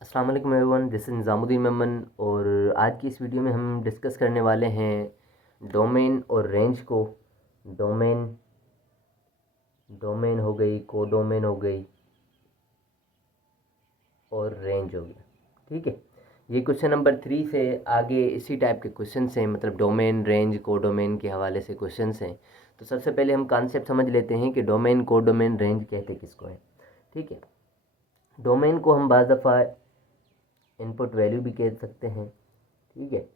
अस्सलाम वालेकुम everyone, this is Nizamuddin Memon. और आज की इस वीडियो में हम डिस्कस करने वाले हैं डोमेन और रेंज को। डोमेन डोमेन हो गई, कोडोमेन हो गई और रेंज हो गया। ठीक है, ये क्वेश्चन नंबर 3 से आगे इसी टाइप के क्वेश्चन हैं, मतलब डोमेन रेंज कोडोमेन के हवाले से क्वेश्चन हैं। तो सबसे पहले हम कॉन्सेप्ट समझ लेते हैं कि डोमेन कोडोमेन रेंज कहते किसको है। ठीक है, डोमेन को हम बाज़ दफ़ा इनपुट वैल्यू भी कह सकते हैं, ठीक है,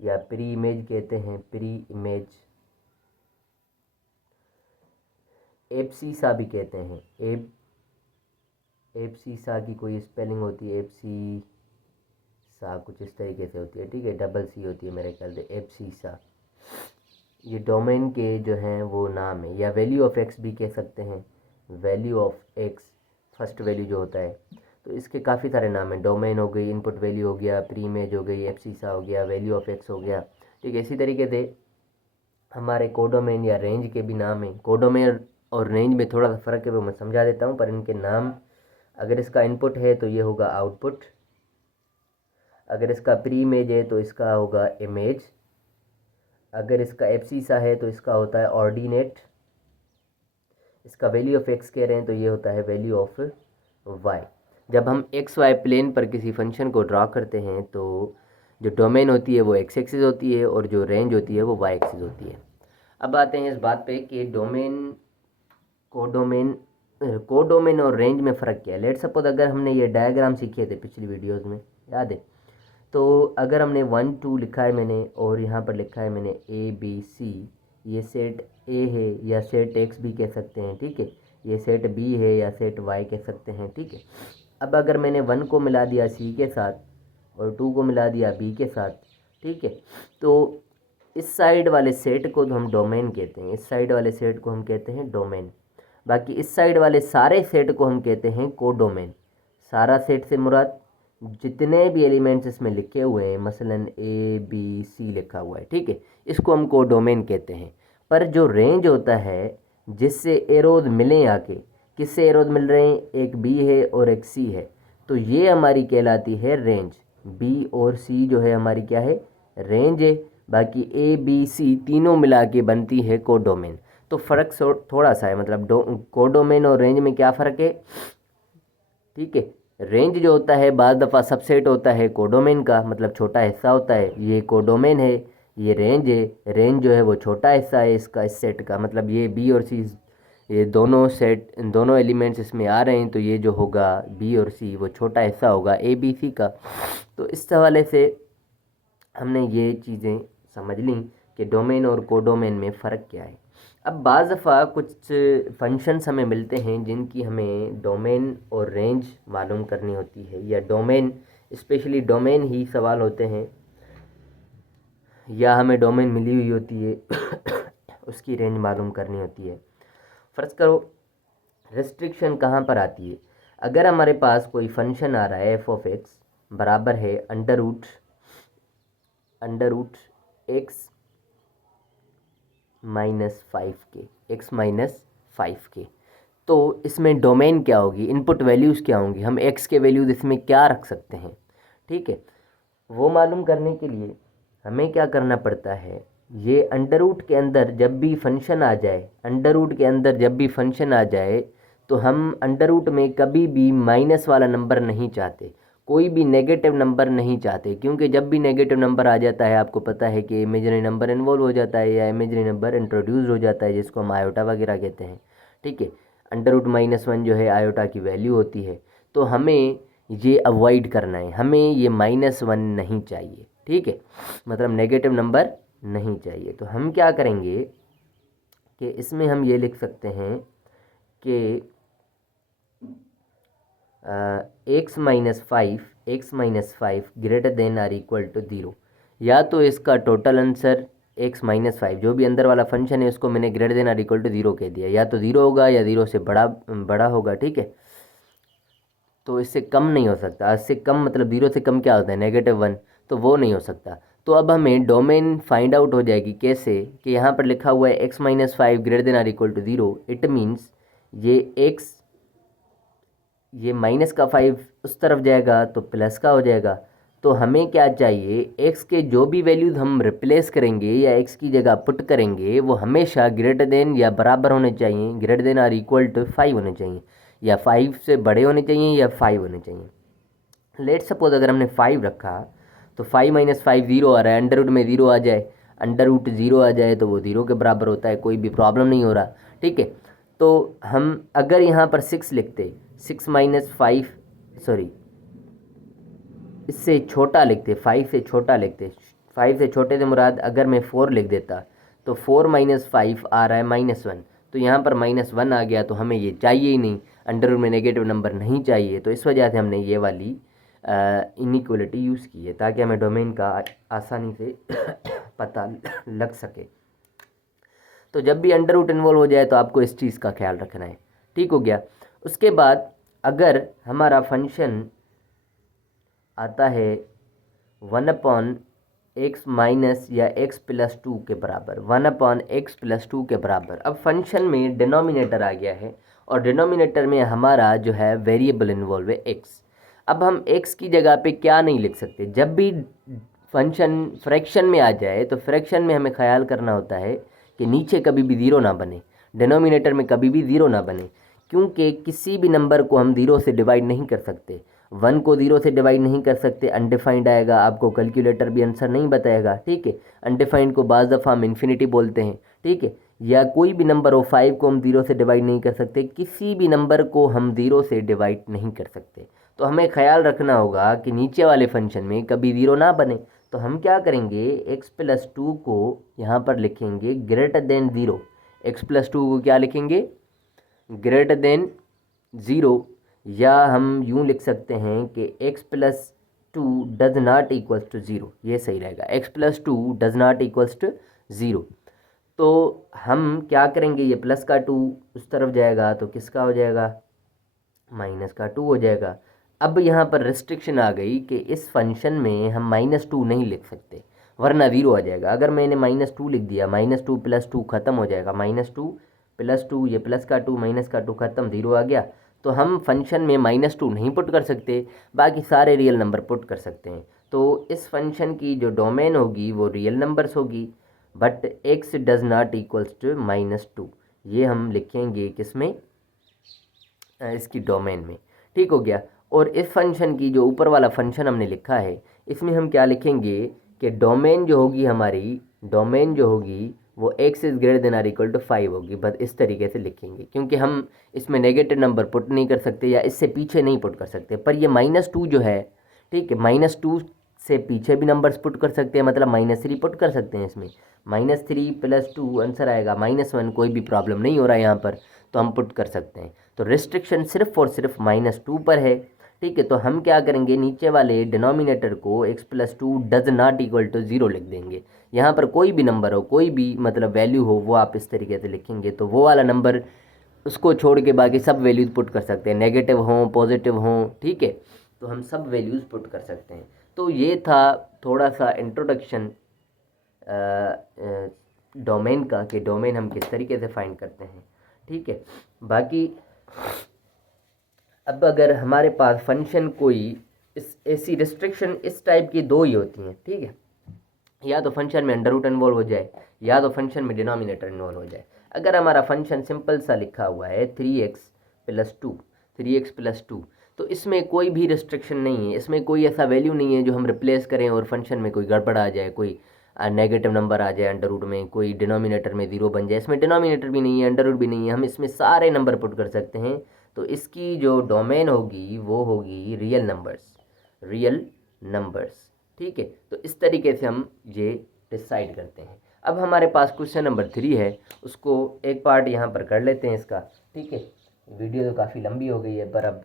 या प्री इमेज कहते हैं, प्री इमेज। एप्सिसा भी कहते हैं, एप्सिसा की कोई स्पेलिंग होती है, एप्सिसा कुछ इस तरीके से होती है, ठीक है, डबल सी होती है मेरे ख्याल से, एप्सिसा। ये डोमेन के जो हैं वो नाम है, या वैल्यू ऑफ एक्स भी कह सकते हैं, value of x, first value जो होता है। तो इसके काफ़ी सारे नाम हैं, डोमेन हो गई, इनपुट वैल्यू हो गया, प्री इमेज हो गई, एप्सिसा हो गया, वैल्यू ऑफ एक्स हो गया। ठीक है, इसी तरीके से हमारे कोडोमेन या रेंज के भी नाम हैं। कोडोमेन और रेंज में थोड़ा सा फ़र्क है, वो मैं समझा देता हूँ, पर इनके नाम, अगर इसका इनपुट है तो ये होगा आउटपुट, अगर इसका प्री इमेज है तो इसका होगा इमेज, अगर इसका एप्सिसा है तो इसका होता है ऑर्डिनेट, इसका वैल्यू ऑफ एक्स कह रहे हैं तो ये होता है वैल्यू ऑफ वाई। जब हम एक्स वाई प्लेन पर किसी फंक्शन को ड्रा करते हैं तो जो डोमेन होती है वो एक्स एक्सिस होती है और जो रेंज होती है वो वाई एक्सिस होती है। अब आते हैं इस बात पे कि डोमेन कोडोमेन कोडोमेन और रेंज में फ़र्क क्या है। लेट सपोज अगर हमने ये डायग्राम सीखे थे पिछली वीडियोस में, याद है, तो अगर हमने 1 2 लिखा है मैंने और यहाँ पर लिखा है मैंने ए बी सी, ये सेट ए है या सेट एक्स भी कह सकते हैं, ठीक है, ये सेट बी है या सेट वाई कह सकते हैं, ठीक है। अब अगर मैंने 1 को मिला दिया सी के साथ और 2 को मिला दिया बी के साथ, ठीक है, तो इस साइड वाले सेट को तो हम डोमेन कहते हैं, इस साइड वाले सेट को हम कहते हैं डोमेन, बाकी इस साइड वाले सारे सेट को हम कहते हैं कोडोमेन। सारा सेट से मुराद जितने भी एलिमेंट्स इसमें लिखे हुए हैं, मसलन ए बी सी लिखा हुआ है, ठीक है, इसको हम कोडोमेन कहते हैं। पर जो रेंज होता है जिससे एरोज मिलें आके, किससे एरोज मिल रहे हैं, एक बी है और एक सी है, तो ये हमारी कहलाती है रेंज। बी और सी जो है हमारी क्या है, रेंज है। बाकी ए बी सी तीनों मिला के बनती है कोडोमेन। तो फ़र्क थोड़ा सा है, मतलब कोडोमेन और रेंज में क्या फ़र्क है, ठीक है। रेंज जो होता है बाज़ दफ़ा सबसेट होता है कोडोमेन का, मतलब छोटा हिस्सा होता है, ये कोडोमेन है, ये रेंज है। रेंज जो है वो छोटा हिस्सा है इसका, इस सेट का, मतलब ये बी और सी, ये दोनों सेट, दोनों एलिमेंट्स इसमें आ रहे हैं, तो ये जो होगा बी और सी वो छोटा हिस्सा होगा ए बी सी का। तो इस हवाले से हमने ये चीज़ें समझ ली कि डोमेन और कोडोमेन में फ़र्क क्या है। अब बाज़ दफ़ा कुछ फंक्शंस हमें मिलते हैं जिनकी हमें डोमेन और रेंज मालूम करनी होती है, या डोमेन, स्पेशली डोमेन ही सवाल होते हैं, या हमें डोमेन मिली हुई होती है उसकी रेंज मालूम करनी होती है। फ़र्ज़ करो रिस्ट्रिक्शन कहाँ पर आती है, अगर हमारे पास कोई फंक्शन आ रहा है एफ ऑफ एक्स बराबर है अंडर रूट एक्स माइनस 5 के, एक्स माइनस 5 के, तो इसमें डोमेन क्या होगी, इनपुट वैल्यूज़ क्या होंगी, हम एक्स के वैल्यूज़ इसमें क्या रख सकते हैं, ठीक है। वो मालूम करने के लिए हमें क्या करना पड़ता है, ये अंडर रूट के अंदर जब भी फंक्शन आ जाए, अंडर रूट के अंदर जब भी फंक्शन आ जाए, तो हम अंडर रूट में कभी भी माइनस वाला नंबर नहीं चाहते, कोई भी नेगेटिव नंबर नहीं चाहते, क्योंकि जब भी नेगेटिव नंबर आ जाता है आपको पता है कि इमेजनरी नंबर इन्वॉल्व हो जाता है या इमेजनरी नंबर इंट्रोड्यूस हो जाता है, जिसको हम आयोटा वगैरह कहते हैं, ठीक है। अंडर रूट -1 जो है आयोटा की वैल्यू होती है, तो हमें ये अवॉइड करना है, हमें ये -1 नहीं चाहिए, ठीक है, मतलब नेगेटिव नंबर नहीं चाहिए। तो हम क्या करेंगे कि इसमें हम ये लिख सकते हैं कि x-5 greater than or equal to 0, या तो इसका टोटल आंसर x-5 जो भी अंदर वाला फंक्शन है उसको मैंने greater than or equal to 0 कह दिया, या तो 0 होगा या 0 से बड़ा बड़ा होगा, ठीक है। तो इससे कम नहीं हो सकता, इससे कम मतलब 0 से कम क्या होता है, -1, तो वो नहीं हो सकता। तो अब हमें डोमेन फाइंड आउट हो जाएगी कैसे, कि यहाँ पर लिखा हुआ है x-5 greater than or equal to 0, it means ये x, ये -5 उस तरफ जाएगा तो प्लस का हो जाएगा। तो हमें क्या चाहिए, एक्स के जो भी वैल्यूज़ हम रिप्लेस करेंगे या एक्स की जगह पुट करेंगे वो हमेशा ग्रेटर देन या बराबर होने चाहिए, ग्रेटर देन और इक्वल टू 5 होने चाहिए, या 5 से बड़े होने चाहिए या 5 होने चाहिए। लेट सपोज अगर हमने 5 रखा तो 5 माइनस 5 ज़ीरो आ रहा है, अंडर रूट में ज़ीरो आ जाए, अंडर रूट ज़ीरो आ जाए तो वो ज़ीरो के बराबर होता है, कोई भी प्रॉब्लम नहीं हो रहा। ठीक है, तो हम अगर यहाँ पर 6 लिखते, 6 माइनस 5, सॉरी इससे छोटा लिखते, 5 से छोटा लिखते, 5 से छोटे से मुराद अगर मैं 4 लिख देता तो 4 माइनस 5 आ रहा है -1, तो यहाँ पर -1 आ गया, तो हमें ये चाहिए ही नहीं, अंडर रूट में नेगेटिव नंबर नहीं चाहिए, तो इस वजह से हमने ये वाली इनइक्वलिटी यूज़ की है ताकि हमें डोमेन का आसानी से पता लग सके। तो जब भी अंडर रूट इन्वॉल्व हो जाए तो आपको इस चीज़ का ख्याल रखना है। ठीक हो गया। उसके बाद अगर हमारा फंक्शन आता है 1/x माइनस या x+2 के बराबर, 1/x+2 के बराबर। अब फंक्शन में डिनोमिनेटर आ गया है और डिनोमिनेटर में हमारा जो है वेरिएबल इन्वॉल्व है x। अब हम x की जगह पे क्या नहीं लिख सकते, जब भी फंक्शन फ्रैक्शन में आ जाए तो फ्रैक्शन में हमें ख्याल करना होता है कि नीचे कभी भी ज़ीरो ना बने, डिनोमिनेटर में कभी भी ज़ीरो ना बने, क्योंकि किसी भी नंबर को हम ज़ीरो से डिवाइड नहीं कर सकते। 1 को 0 से डिवाइड नहीं कर सकते, अनडिफाइंड आएगा, आपको कैलकुलेटर भी आंसर नहीं बताएगा। ठीक है, अनडिफाइंड को बाज़ दफ़ा हम इन्फिनिटी बोलते हैं। ठीक है, या कोई भी नंबर हो, 5 को हम 0 से डिवाइड नहीं कर सकते, किसी भी नंबर को हम 0 से डिवाइड नहीं कर सकते। तो हमें ख्याल रखना होगा कि नीचे वाले फंक्शन में कभी 0 ना बने। तो हम क्या करेंगे, x+2 को यहाँ पर लिखेंगे ग्रेटर देन 0। x+2 को क्या लिखेंगे, ग्रेटर देन 0, या हम यूँ लिख सकते हैं कि x+2 does not equals to 0, ये सही रहेगा, x+2 does not equals to 0। तो हम क्या करेंगे, ये प्लस का 2 उस तरफ जाएगा तो किसका हो जाएगा, -2 हो जाएगा। अब यहाँ पर रिस्ट्रिक्शन आ गई कि इस फंक्शन में हम -2 नहीं लिख सकते वरना 0 आ जाएगा। अगर मैंने -2 लिख दिया, -2 + 2 ख़त्म हो जाएगा, -2 + 2, ये प्लस का 2 माइनस का 2 ख़त्म, 0 आ गया। तो हम फंक्शन में -2 नहीं पुट कर सकते, बाकी सारे रियल नंबर पुट कर सकते हैं। तो इस फंक्शन की जो डोमेन होगी वो रियल नंबर्स होगी, but x does not equals to -2, ये हम लिखेंगे किसमें, इसकी डोमेन में। ठीक हो गया। और इस फंक्शन की जो ऊपर वाला फंक्शन हमने लिखा है इसमें हम क्या लिखेंगे कि डोमेन जो होगी हमारी, डोमेन जो होगी वो x is greater than or equal to 5 होगी। बस इस तरीके से लिखेंगे, क्योंकि हम इसमें नेगेटिव नंबर पुट नहीं कर सकते या इससे पीछे नहीं पुट कर सकते। पर ये -2 जो है, ठीक है, -2 से पीछे भी नंबर्स पुट कर सकते हैं, मतलब -3 पुट कर सकते हैं इसमें, -3 + 2 आंसर आएगा -1, कोई भी प्रॉब्लम नहीं हो रहा है यहाँ पर, तो हम पुट कर सकते हैं। तो रिस्ट्रिक्शन सिर्फ और सिर्फ -2 पर है। ठीक है, तो हम क्या करेंगे, नीचे वाले डिनोमिनेटर को x+2 does not equal to 0 लिख देंगे। यहाँ पर कोई भी नंबर हो, कोई भी मतलब वैल्यू हो, वो आप इस तरीके से लिखेंगे तो वो वाला नंबर, उसको छोड़ के बाकी सब वैल्यूज़ पुट कर सकते हैं, नेगेटिव हों पॉजिटिव हों। ठीक है, तो हम सब वैल्यूज़ पुट कर सकते हैं। तो ये था थोड़ा सा इंट्रोडक्शन डोमेन का, कि डोमेन हम किस तरीके से फाइंड करते हैं। ठीक है, बाकी अब अगर हमारे पास फंक्शन कोई इस ऐसी रिस्ट्रिक्शन इस टाइप की दो ही होती हैं। ठीक है, या तो फंक्शन में अंडर रूट इन्वॉल्व हो जाए या तो फंक्शन में डिनोमिनेटर इन्वॉल्व हो जाए। अगर हमारा फंक्शन सिंपल सा लिखा हुआ है 3x+2, तो इसमें कोई भी रिस्ट्रिक्शन नहीं है, इसमें कोई ऐसा वैल्यू नहीं है जो हम रिप्लेस करें और फंक्शन में कोई गड़बड़ आ जाए, कोई नेगेटिव नंबर आ जाए अंडर रूट में, कोई डिनोमिनेटर में 0 बन जाए। इसमें डिनोमिनेटर भी नहीं है, अंडर रूट भी नहीं है, हम इसमें सारे नंबर पुट कर सकते हैं। तो इसकी जो डोमेन होगी वो होगी रियल नंबर्स, रियल नंबर्स। ठीक है, तो इस तरीके से हम ये डिसाइड करते हैं। अब हमारे पास क्वेश्चन नंबर 3 है, उसको एक पार्ट यहाँ पर कर लेते हैं इसका। ठीक है, वीडियो तो काफ़ी लंबी हो गई है, पर अब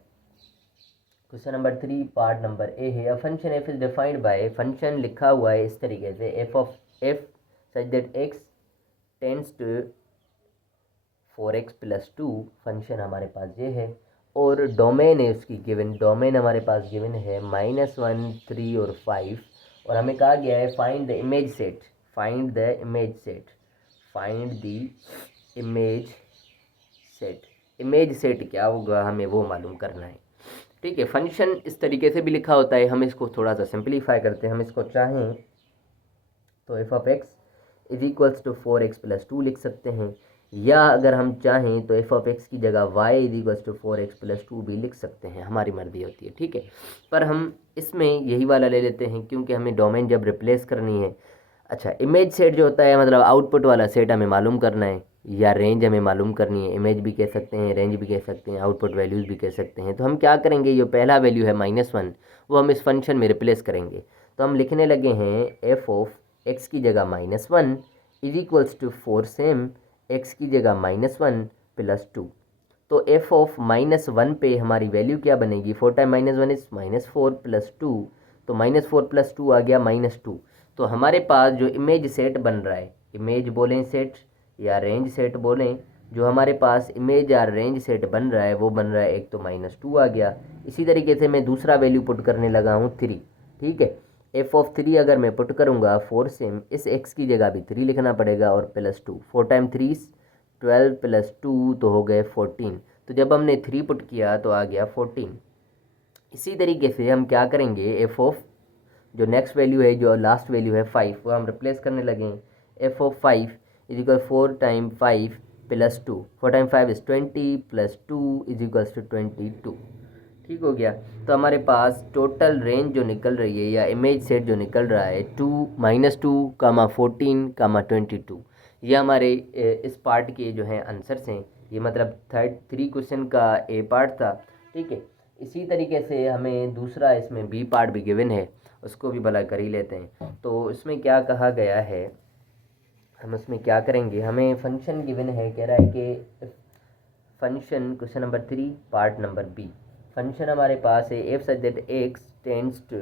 question number 3 part number A है। A function F is defined by, function लिखा हुआ है इस तरीके से, F of F such that X tends to 4x+2, function हमारे पास ये है। और डोमेन है उसकी गिवन, डोमेन हमारे पास गिवन है -1, 3 और 5। और हमें कहा गया है find the image set, find the image set, find the image set. Image set क्या होगा हमें वो मालूम करना है। ठीक है। फंक्शन इस तरीके से भी लिखा होता है, हम इसको थोड़ा सा सिंप्लीफाई करते हैं। हम इसको चाहें तो f of x is equals to 4x+2 लिख सकते हैं, या अगर हम चाहें तो एफ ऑफ एक्स की जगह Y is equals to 4x+2 भी लिख सकते हैं, हमारी मर्जी होती है। ठीक है, पर हम इसमें यही वाला ले लेते हैं क्योंकि हमें डोमेन जब रिप्लेस करनी है। अच्छा, इमेज सेट जो होता है मतलब आउटपुट वाला सेट हमें मालूम करना है, या रेंज हमें मालूम करनी है। इमेज भी कह सकते हैं, रेंज भी कह सकते हैं, आउटपुट वैल्यूज़ भी कह सकते हैं। तो हम क्या करेंगे, जो पहला वैल्यू है -1 वो हम इस फंक्शन में रिप्लेस करेंगे। तो हम लिखने लगे हैं एफ ऑफ एक्स की जगह -1 is equals to 4 same x की जगह -1+2। तो एफ ऑफ -1 पे हमारी वैल्यू क्या बनेगी, 4 टाइम -1 इज -4+2, तो -4+2 आ गया -2। तो हमारे पास जो इमेज सेट बन रहा है, इमेज बोलें सेट या रेंज सेट बोलें, जो हमारे पास इमेज या रेंज सेट बन रहा है वो बन रहा है, एक तो -2 आ गया। इसी तरीके से मैं दूसरा वैल्यू पुट करने लगा हूँ 3। ठीक है, एफ ऑफ 3 अगर मैं पुट करूँगा 4 सेम, इस एक्स की जगह भी 3 लिखना पड़ेगा और +2। 4 टाइम 3 12 +2 तो हो गए 14। तो जब हमने 3 पुट किया तो आ गया 14। इसी तरीके से हम क्या करेंगे, एफ ऑफ जो नेक्स्ट वैल्यू है, जो लास्ट वैल्यू है 5, वो हम रिप्लेस करने लगे। F of 5 is equal 4 time 5+2, 4 time 5 is 20 +2 is equals to 22। ठीक हो गया। तो हमारे पास टोटल रेंज जो निकल रही है या इमेज सेट जो निकल रहा है 2 -2 14 22। ये हमारे इस पार्ट के जो हैं आंसर्स हैं। ये मतलब 3 क्वेश्चन का ए पार्ट था। ठीक है, इसी तरीके से हमें दूसरा इसमें बी पार्ट भी गिवन है, उसको भी भला कर ही लेते हैं। तो इसमें क्या कहा गया है, हम उसमें क्या करेंगे, हमें फंक्शन गिवन है, कह रहा है कि function question number 3 part number B, function हमारे पास है F such that X tends to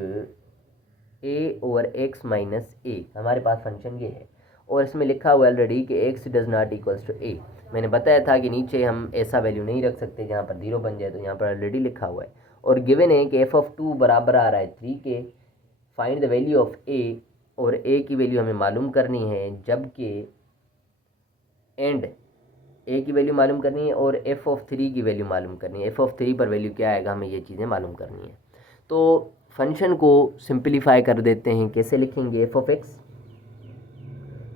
A over X minus A, हमारे पास फंक्शन ये है। और इसमें लिखा हुआ ऑलरेडी कि X does not equals to A. मैंने बताया था कि नीचे हम ऐसा वैल्यू नहीं रख सकते जहाँ पर 0 बन जाए, तो यहाँ पर ऑलरेडी लिखा हुआ है। और गिवन है कि एफ ऑफ 2 बराबर आ रहा है 3 के, फाइंड द वैल्यू ऑफ ए, और ए की वैल्यू हमें मालूम करनी है, जबकि एंड ए की वैल्यू मालूम करनी है और एफ ऑफ 3 की वैल्यू मालूम करनी है। एफ ऑफ 3 पर वैल्यू क्या आएगा, हमें ये चीज़ें मालूम करनी है। तो फंक्शन को सिंप्लीफाई कर देते हैं, कैसे लिखेंगे, F of x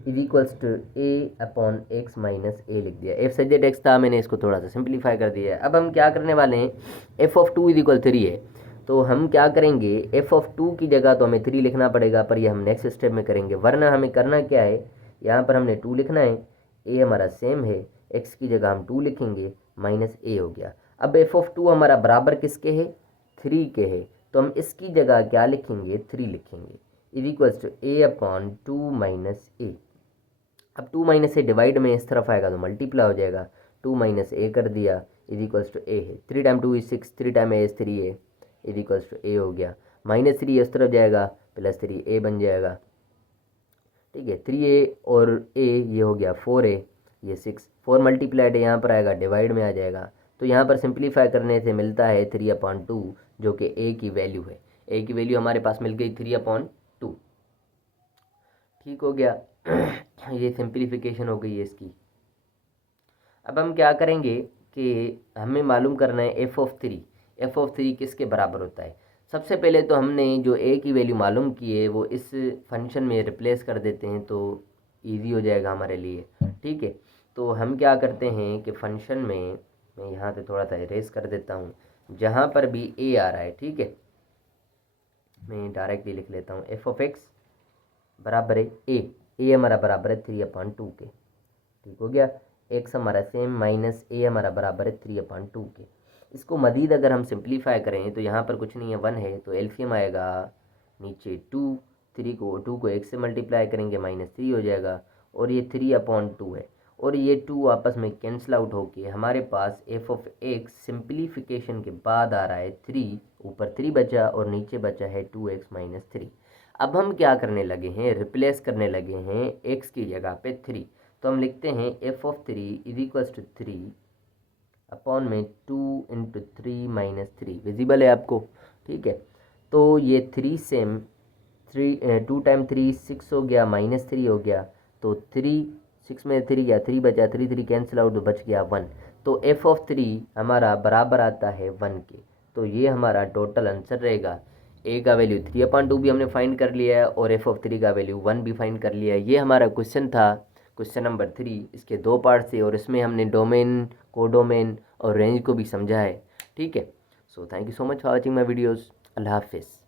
is equals to A upon X minus A लिख दिया। एफ सब्जेक्ट एक्स था, मैंने इसको थोड़ा सा सिंप्लीफाई कर दिया है। अब हम क्या करने वाले हैं, एफ ऑफ 2 इज इक्वल 3 है, तो हम क्या करेंगे, एफ ऑफ 2 की जगह तो हमें 3 लिखना पड़ेगा, पर ये हम नेक्स्ट स्टेप में करेंगे। वरना हमें करना क्या है, यहाँ पर हमने 2 लिखना है, ए हमारा सेम है, एक्स की जगह हम 2 लिखेंगे, माइनस ए हो गया। अब एफ ऑफ 2 हमारा बराबर किसके है, 3 के है, तो हम इसकी जगह क्या लिखेंगे, 3 लिखेंगे, is equals to A upon 2 minus a. अब 2 माइनस ए डिवाइड में इस तरफ आएगा तो मल्टीप्लाई हो जाएगा, 2 माइनस ए कर दिया, इज इक्वल्स टू ए है। 3 time 2 is 6, 3 time a is 3 a, is equals to a हो गया। -3 इस तरफ जाएगा, +3 ए बन जाएगा। ठीक है, 3a और a ये हो गया 4a, ये 6, 4 मल्टीप्लाइड है, यहाँ पर आएगा डिवाइड में आ जाएगा। तो यहाँ पर सिंप्लीफाई करने से मिलता है 3/2, जो कि a की वैल्यू है। a की वैल्यू हमारे पास मिल गई 3/2। ठीक हो गया। ये सिंप्लीफिकेशन हो गई है इसकी। अब हम क्या करेंगे कि हमें मालूम करना है एफ ऑफ 3। एफ ऑफ 3 किसके बराबर होता है। सबसे पहले तो हमने जो ए की वैल्यू मालूम की है वो इस फंक्शन में रिप्लेस कर देते हैं, तो इजी हो जाएगा हमारे लिए। ठीक है, तो हम क्या करते हैं कि फंक्शन में, मैं यहाँ पे थोड़ा सा इरेज कर देता हूँ, जहाँ पर भी ए आ रहा है, ठीक है, मैं डायरेक्टली लिख लेता हूँ, एफ ऑफ एक्स बराबर है ए हमारा बराबर है 3/2 के। ठीक हो गया, एक्स हमारा सेम माइनस ए हमारा बराबर है 3/2 के। इसको मज़ीद अगर हम सिंप्लीफाई करें तो यहाँ पर कुछ नहीं है, 1 है, तो एल्फियम आएगा नीचे 2, 2 को 1 से मल्टीप्लाई करेंगे, -3 हो जाएगा, और ये 3/2 है, और ये 2 आपस में कैंसिल आउट होके हमारे पास एफ ऑफ एक्स सिंप्लीफिकेशन के बाद आ रहा है 3, ऊपर 3 बचा और नीचे बचा है 2x - 3। अब हम क्या करने लगे हैं, रिप्लेस करने लगे हैं एक्स की जगह पे 3। तो हम लिखते हैं f of 3 is equals to 3 upon में 2 × 3 - 3, विजिबल है आपको। ठीक है, तो ये 3 सेम 2 टाइम 3 6 हो गया, -3 हो गया, तो 3 6 में 3 गया, 3 बचा, 3 कैंसिल आउट, तो बच गया 1। तो एफ ऑफ 3 हमारा बराबर आता है 1 के। तो ये हमारा टोटल आंसर रहेगा। ए का वैल्यू 3/2 भी हमने फाइंड कर लिया है और f(3) का वैल्यू 1 भी फाइंड कर लिया है। ये हमारा क्वेश्चन था, क्वेश्चन नंबर 3। इसके 2 पार्ट थे और इसमें हमने डोमेन, कोडोमेन और रेंज को भी समझा है। ठीक है, so thank you so much for watching my videos. अल्लाह हाफिज़।